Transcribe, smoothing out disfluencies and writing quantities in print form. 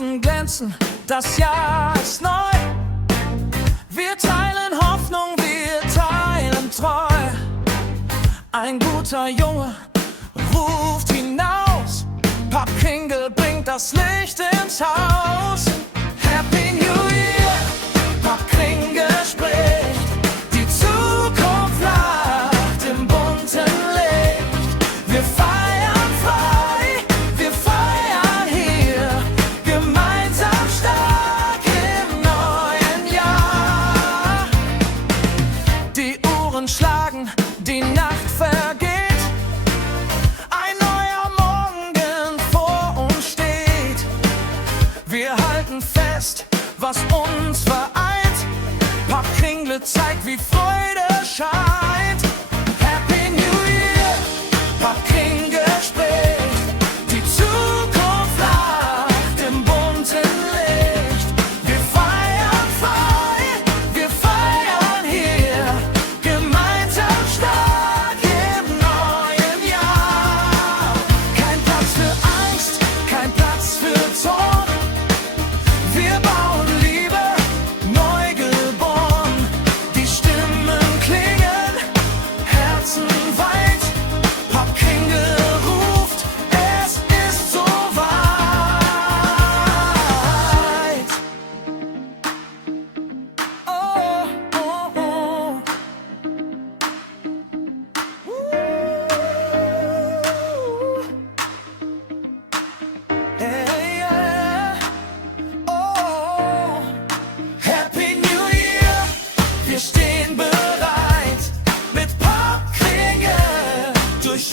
Herzen glänzen, das Jahr ist neu. Wir teilen Hoffnung, wir teilen treu. Ein guter Junge ruft hinaus, Pap Kringle bringt das Licht ins Haus. Happy New Year, Pap Kringle spricht, die Zukunft lacht im bunten Licht. Wir feiern frei, wir feiern hier, gemeinsam stark im neuen Jahr. Die Uhren schlagen, die Nacht vergeht, ein neuer Morgen vor uns steht. Wir halten fest, was uns vereint, Pap Kringle zeigt, wie Freude scheint. Happy New Year, Pap Kringle spricht, die Zukunft lacht im bunten Licht. Wir feiern frei, wir feiern hier, gemeinsam stark im neuen Jahr. Kein Platz für Angst, kein Platz für Zorn. Wir bauen Liebe, neu geboren. Die Stimmen klingen, Herzen weit. Pap Kringle ruft, es ist soweit. Oh, oh, oh. Hey, yeah. Oh, Happy New Year, wir stehen bereit mit Pap Kringle durch